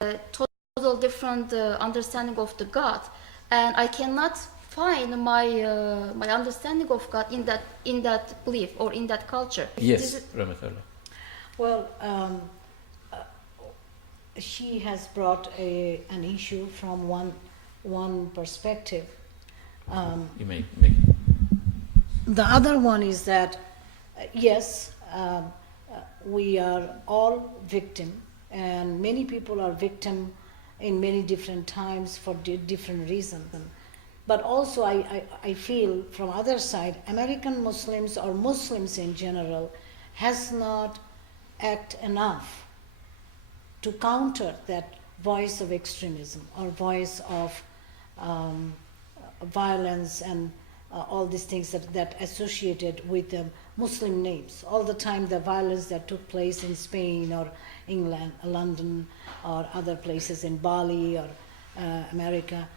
total different understanding of the God, and I cannot find my my understanding of God in that belief or in that culture. Yes, Ramatullah. Well, she has brought an issue from one perspective. You may make. The other one is that yes, we are all victim, and many people are victim in many different times for different reasons. But also I feel from other side, American Muslims or Muslims in general has not acted enough to counter that voice of extremism or voice of violence and all these things that associated with the Muslim names. All the time the violence that took place in Spain or England, London or other places in Bali or America,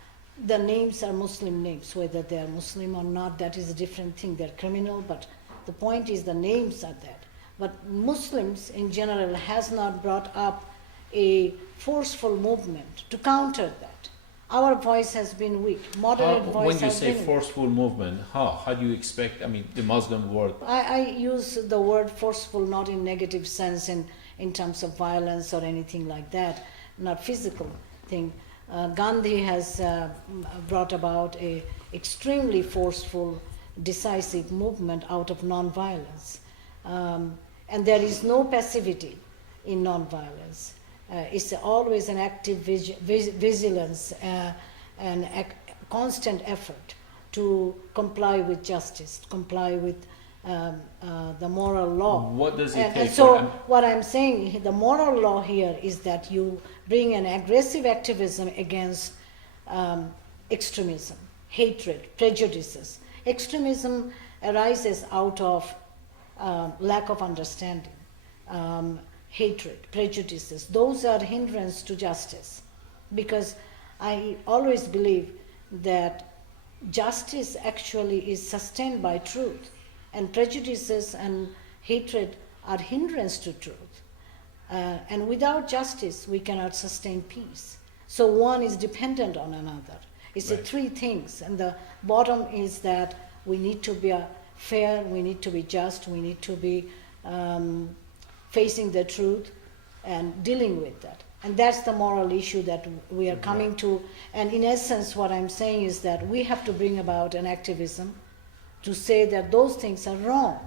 the names are Muslim names. Whether they are Muslim or not, that is a different thing. They're criminal, but the point is the names are that. But Muslims in general has not brought up a forceful movement to counter that. Our voice has been weak. Moderate voice when you has say been forceful movement, how do you expect? I mean, the Muslim world. I use the word forceful not in negative sense in terms of violence or anything like that, not physical thing. Gandhi has brought about a extremely forceful, decisive movement out of non-violence. And there is no passivity in non-violence. It's always an active vigilance and constant effort to comply with justice, comply with the moral law. What does it take? So what I'm saying, the moral law here is that you bring an aggressive activism against extremism, hatred, prejudices. Extremism arises out of lack of understanding. Hatred, prejudices, those are hindrance to justice, because I always believe that justice actually is sustained by truth, and prejudices and hatred are hindrance to truth. And without justice, we cannot sustain peace. So one is dependent on another. It's the three things, and the bottom is that we need to be fair, we need to be just, we need to be facing the truth and dealing with that. And that's the moral issue that we are coming to. And in essence, what I'm saying is that we have to bring about an activism to say that those things are wrong.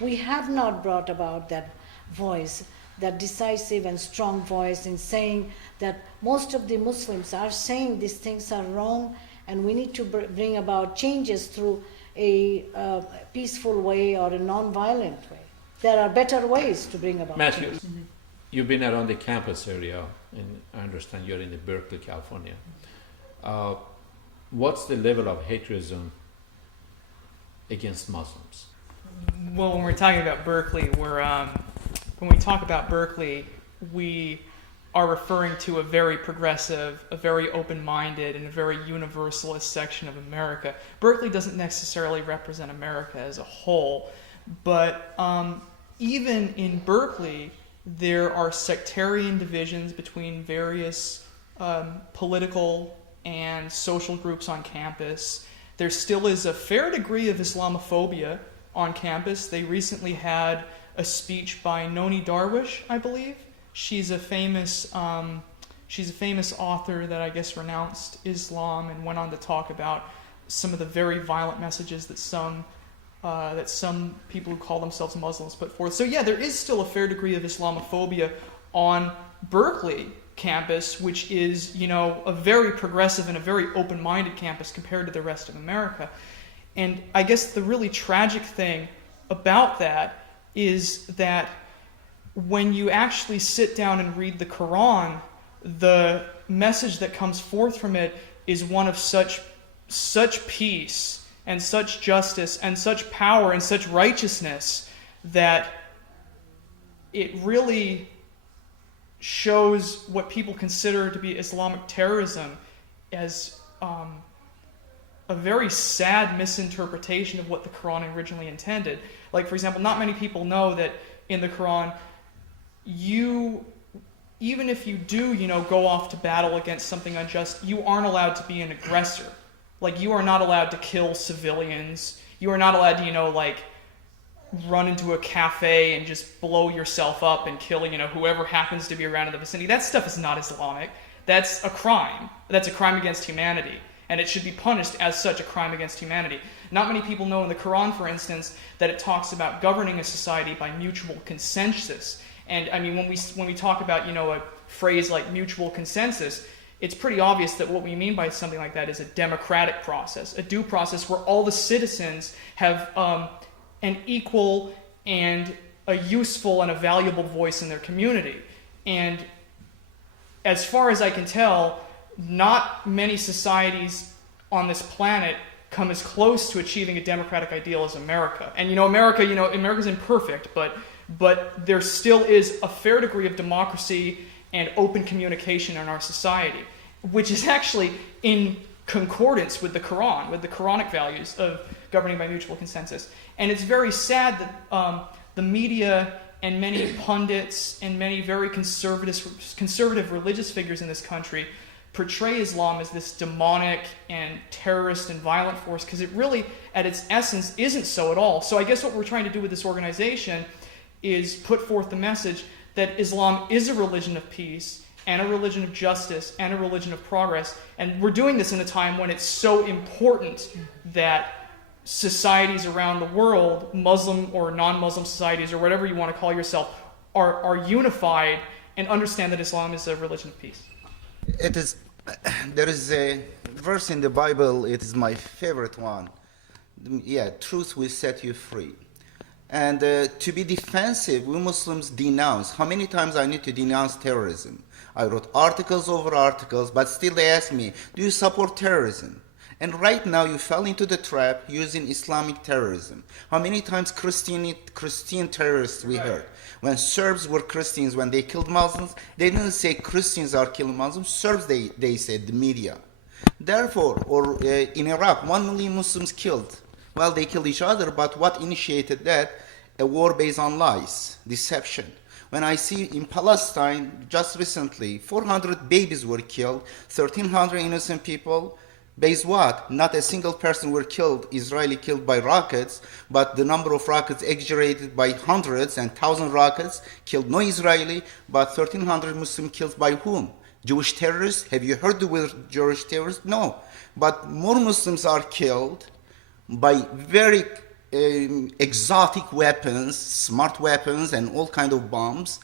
We have not brought about that voice, that decisive and strong voice in saying that most of the Muslims are saying these things are wrong, and we need to bring about changes through a peaceful way or a non-violent way. There are better ways to bring about Matthew, change. you've been around the campus area, and I understand you're in the Berkeley, California. What's the level of haterism against Muslims? Well, when we're talking about Berkeley, when we talk about Berkeley, we are referring to a very progressive, a very open-minded, and a very universalist section of America. Berkeley doesn't necessarily represent America as a whole, but even in Berkeley, there are sectarian divisions between various political and social groups on campus. There still is a fair degree of Islamophobia on campus. They recently had a speech by Noni Darwish, I believe. She's a famous author that I guess renounced Islam and went on to talk about some of the very violent messages that some people who call themselves Muslims put forth. So yeah, there is still a fair degree of Islamophobia on Berkeley campus, which is, a very progressive and a very open-minded campus compared to the rest of America. And I guess the really tragic thing about that is that when you actually sit down and read the Quran, the message that comes forth from it is one of such peace and such justice and such power and such righteousness that it really shows what people consider to be Islamic terrorism as a very sad misinterpretation of what the Quran originally intended. Like, for example, not many people know that in the Quran, you even if you do, go off to battle against something unjust, you aren't allowed to be an aggressor. Like, you are not allowed to kill civilians. You are not allowed to, run into a cafe and just blow yourself up and kill, whoever happens to be around in the vicinity. That stuff is not Islamic. That's a crime. That's a crime against humanity. And it should be punished as such, a crime against humanity. Not many people know in the Quran, for instance, that it talks about governing a society by mutual consensus. And I mean, when we talk about, a phrase like mutual consensus, it's pretty obvious that what we mean by something like that is a democratic process, a due process where all the citizens have an equal and a useful and a valuable voice in their community. And as far as I can tell, not many societies on this planet come as close to achieving a democratic ideal as America. And America's imperfect, but there still is a fair degree of democracy and open communication in our society, which is actually in concordance with the Quran, with the Quranic values of governing by mutual consensus. And it's very sad that the media and many pundits and many very conservative religious figures in this country portray Islam as this demonic and terrorist and violent force, because it really, at its essence, isn't so at all. So I guess what we're trying to do with this organization is put forth the message that Islam is a religion of peace and a religion of justice and a religion of progress. And we're doing this in a time when it's so important that societies around the world, Muslim or non-Muslim societies or whatever you want to call yourself, are unified and understand that Islam is a religion of peace. There is a verse in the Bible, it is my favorite one. Yeah, truth will set you free. And to be defensive, we Muslims denounce. How many times I need to denounce terrorism? I wrote articles over articles, but still they ask me, do you support terrorism? And right now you fell into the trap using Islamic terrorism. How many times Christian terrorists we heard? When Serbs were Christians, when they killed Muslims, they didn't say Christians are killing Muslims. Serbs, they said, the media. Therefore, in Iraq, 1 million Muslims killed. Well, they killed each other, but what initiated that? A war based on lies, deception. When I see in Palestine, just recently, 400 babies were killed, 1,300 innocent people. Based what? Not a single person were killed, Israeli killed by rockets, but the number of rockets exaggerated by hundreds and 1,000 rockets killed no Israeli, but 1,300 Muslims killed by whom? Jewish terrorists? Have you heard the word Jewish terrorists? No. But more Muslims are killed by very exotic weapons, smart weapons, and all kind of bombs.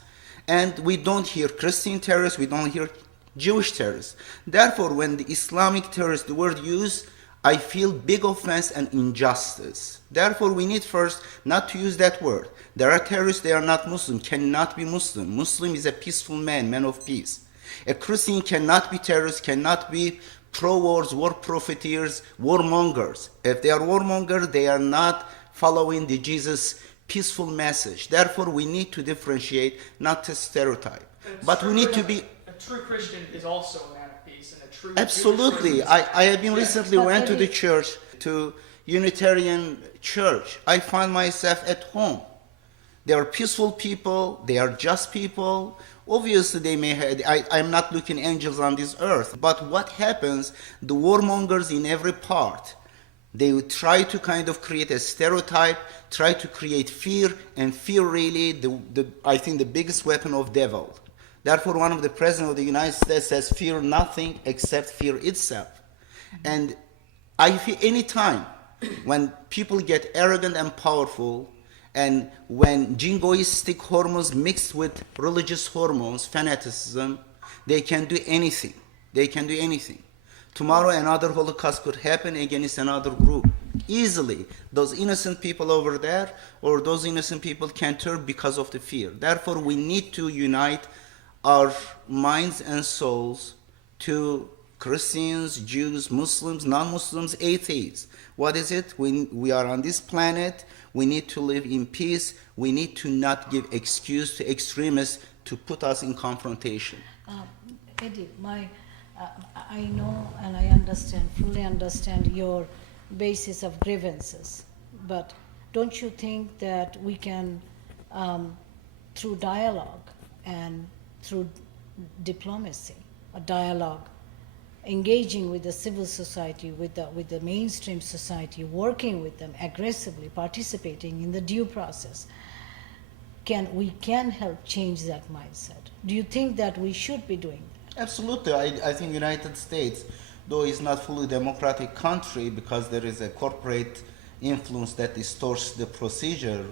And we don't hear Christian terrorists, we don't hear Jewish terrorists. Therefore, when the Islamic terrorist, the word used, I feel big offense and injustice. Therefore, we need first not to use that word. There are terrorists, they are not Muslim, cannot be Muslim. Muslim is a peaceful man of peace. A Christian cannot be terrorist, cannot be pro-wars, war profiteers, warmongers. If they are warmongers, they are not following the Jesus peaceful message. Therefore, we need to differentiate, not to stereotype. But we need to be... A true Christian is also a man of peace, and a true... Absolutely. I have been recently went to the church, to Unitarian church. I find myself at home. They are peaceful people, they are just people. Obviously, they may have, I'm not looking angels on this earth, but what happens, the warmongers in every part, they would try to kind of create a stereotype, try to create fear, and fear really, I think, the biggest weapon of devil. Therefore, one of the presidents of the United States says, fear nothing except fear itself. And I feel any time when people get arrogant and powerful, and when jingoistic hormones mixed with religious hormones, fanaticism, they can do anything. They can do anything. Tomorrow another Holocaust could happen against another group. Easily, those innocent people over there, or those innocent people can turn because of the fear. Therefore, we need to unite our minds and souls to Christians, Jews, Muslims, non-Muslims, atheists. What is it? We are on this planet. We need to live in peace. We need to not give excuse to extremists to put us in confrontation. Edip, I know and I understand, fully understand your basis of grievances, but don't you think that we can, through dialogue and through diplomacy, a dialogue, engaging with the civil society, with the mainstream society, working with them aggressively, participating in the due process, we can help change that mindset. Do you think that we should be doing that? Absolutely. I think United States, though is not fully democratic country because there is a corporate influence that distorts the procedure,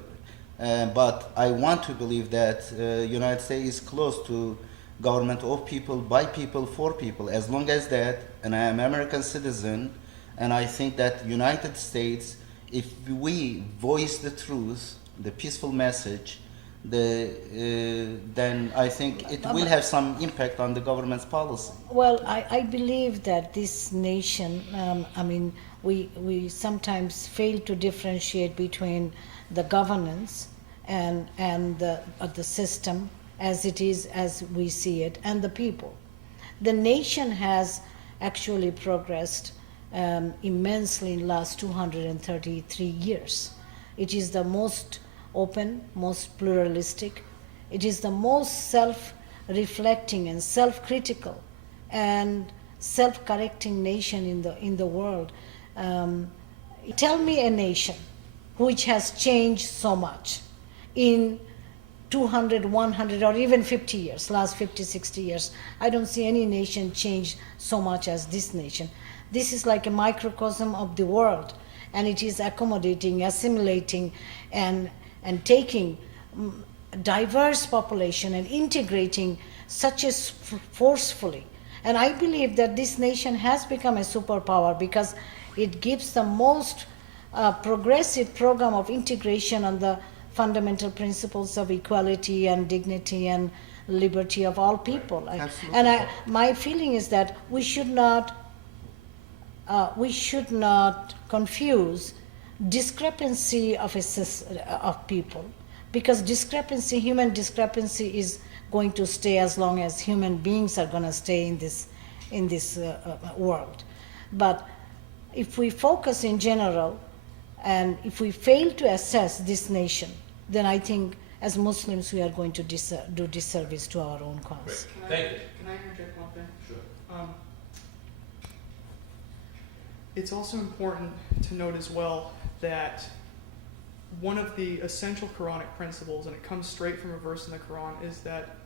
but I want to believe that United States is close to government of people, by people, for people. As long as that, and I am American citizen, and I think that United States, if we voice the truth, the peaceful message, then I think it will have some impact on the government's policy. Well, I believe that this nation, we sometimes fail to differentiate between the governance and the system as it is, as we see it, and the people. The nation has actually progressed immensely in the last 233 years. It is the most open, most pluralistic. It is the most self-reflecting and self-critical and self-correcting nation in the world. Tell me a nation which has changed so much in 200, 100, or even 50 years, last 50, 60 years. I don't see any nation change so much as this nation. This is like a microcosm of the world, and it is accommodating, assimilating, and taking diverse population and integrating such as forcefully. And I believe that this nation has become a superpower because it gives the most progressive program of integration on the fundamental principles of equality and dignity and liberty of all people. And my feeling is that we should not confuse discrepancy of people, because human discrepancy is going to stay as long as human beings are going to stay in this world. But if we focus in general, and if we fail to assess this nation, then I think as Muslims we are going to do disservice to our own cause. Thank you. Can I interject one thing? Sure. It's also important to note as well that one of the essential Quranic principles, and it comes straight from a verse in the Quran, is that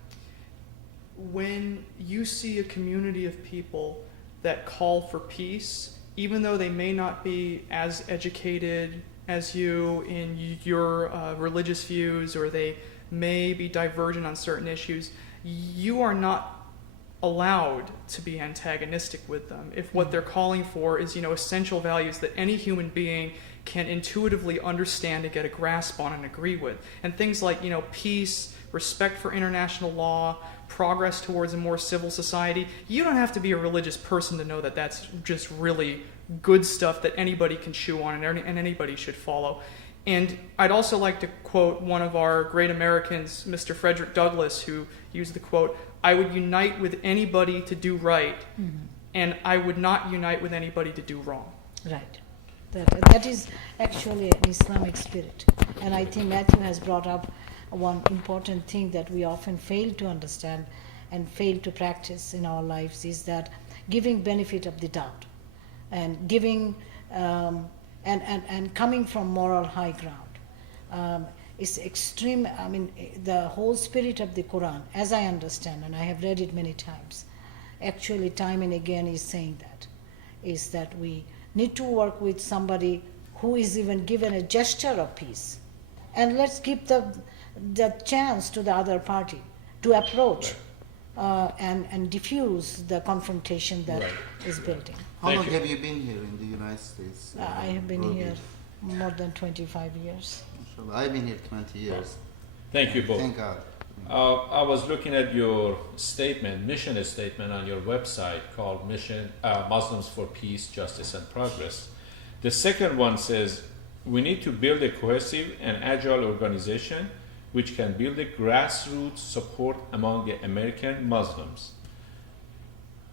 when you see a community of people that call for peace, even though they may not be as educated as you in your religious views, or they may be divergent on certain issues, you are not allowed to be antagonistic with them if what they're calling for is, essential values that any human being can intuitively understand and get a grasp on and agree with. And things like, peace, respect for international law, progress towards a more civil society. You don't have to be a religious person to know that that's just really good stuff that anybody can chew on and anybody should follow. And I'd also like to quote one of our great Americans, Mr. Frederick Douglass, who used the quote, "I would unite with anybody to do right, and I would not unite with anybody to do wrong." Right. That is actually an Islamic spirit. And I think Matthew has brought up one important thing that we often fail to understand and fail to practice in our lives, is that giving benefit of the doubt and giving and coming from moral high ground is extreme. The whole spirit of the Quran, as I understand, and I have read it many times, actually time and again is saying that we need to work with somebody who is even given a gesture of peace, and let's give the chance to the other party to approach and diffuse the confrontation that is building. How Thank long you. have you been here in the United States? I have been Robbie? here more than 25 years. I've been here 20 years. Thank you both. Thank God. I was looking at your mission statement on your website called Muslims for Peace, Justice and Progress. The second one says, we need to build a cohesive and agile organization which can build a grassroots support among the American Muslims.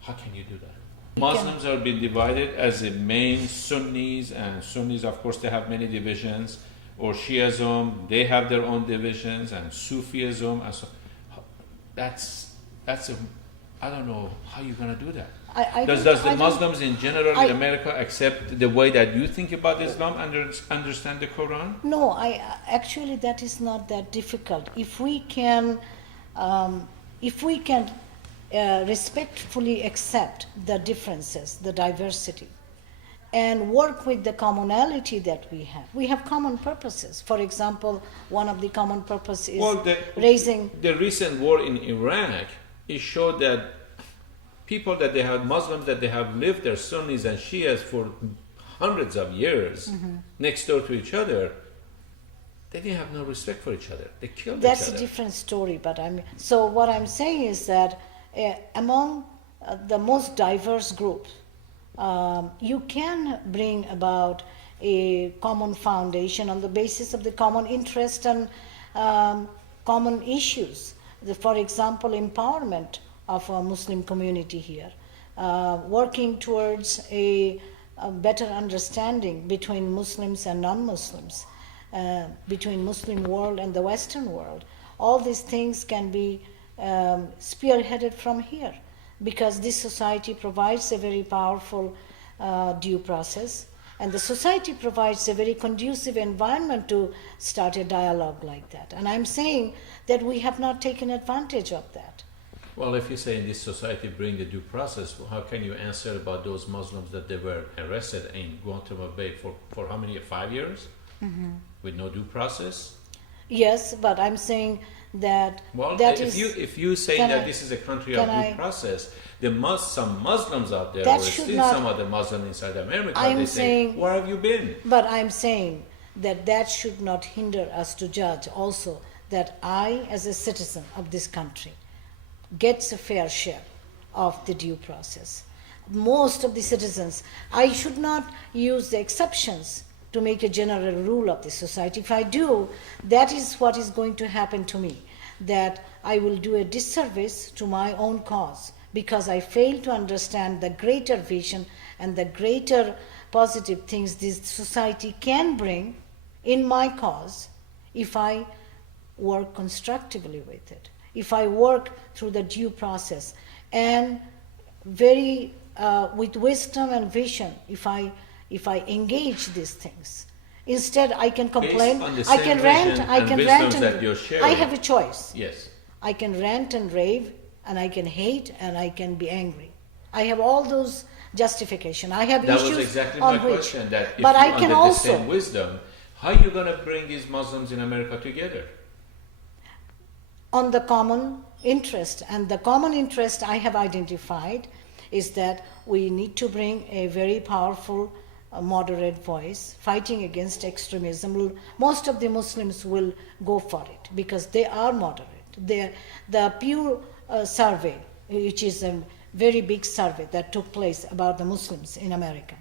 How can you do that? Muslims are being divided as the main Sunnis, and Sunnis, of course, they have many divisions, or Shiism, they have their own divisions, and Sufism, and so that's I don't know how you're going to do that. Does Does the Muslims in general I- in America accept the way that you think about Islam and understand the Quran? No, actually that is not that difficult. If we can respectfully accept the differences, the diversity, and work with the commonality that we have common purposes. For example, one of the common purpose is raising. The recent war in Iraq, it showed that people that they have, Muslims that they have lived, their Sunnis and Shias for hundreds of years next door to each other, they didn't have no respect for each other. They killed each other. That's a different story, but so what I'm saying is that among the most diverse groups, you can bring about a common foundation on the basis of the common interest and common issues. For example, empowerment of a Muslim community here, working towards a better understanding between Muslims and non-Muslims, between Muslim world and the Western world. All these things can be spearheaded from here, because this society provides a very powerful due process, and the society provides a very conducive environment to start a dialogue like that. And I'm saying that we have not taken advantage of that. Well, if you say in this society bring the due process, how can you answer about those Muslims that they were arrested in Guantanamo Bay for how many, 5 years? With no due process? Yes, but I'm saying that Well, that if you say Can that I- this is a country can of I- due process, some Muslims out there, That or should still not- some other Muslims inside America, I'm they say, saying- where have you been? But I'm saying that should not hinder us to judge also that I, as a citizen of this country, gets a fair share of the due process. Most of the citizens, I should not use the exceptions to make a general rule of the society. If I do, that is what is going to happen to me, that I will do a disservice to my own cause, because I fail to understand the greater vision and the greater positive things this society can bring in my cause if I work constructively with it, if I work through the due process, and very with wisdom and vision, if I engage these things. Instead, I can complain, Based on the I same can rant, vision I and can wisdoms rant, that and you're sharing. I have a choice. Yes. I can rant and rave, and I can hate, and I can be angry. I have all those justification. I have That issues was exactly on my which, question, that if but you I can under also, the same wisdom, how are you going to bring these Muslims in America together? on the common interest. And the common interest I have identified is that we need to bring a very powerful, moderate voice fighting against extremism. Most of the Muslims will go for it because they are moderate. The Pew survey, which is a very big survey that took place about the Muslims in America,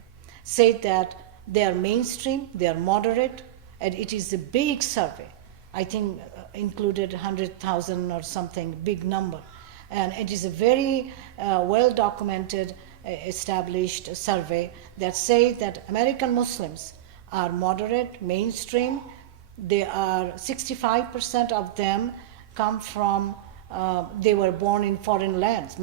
said that they are mainstream, they are moderate, and it is a big survey. I think included 100,000 or something, big number. And it is a very well documented, established survey that say that American Muslims are moderate, mainstream. They are 65% of them come from, they were born in foreign lands,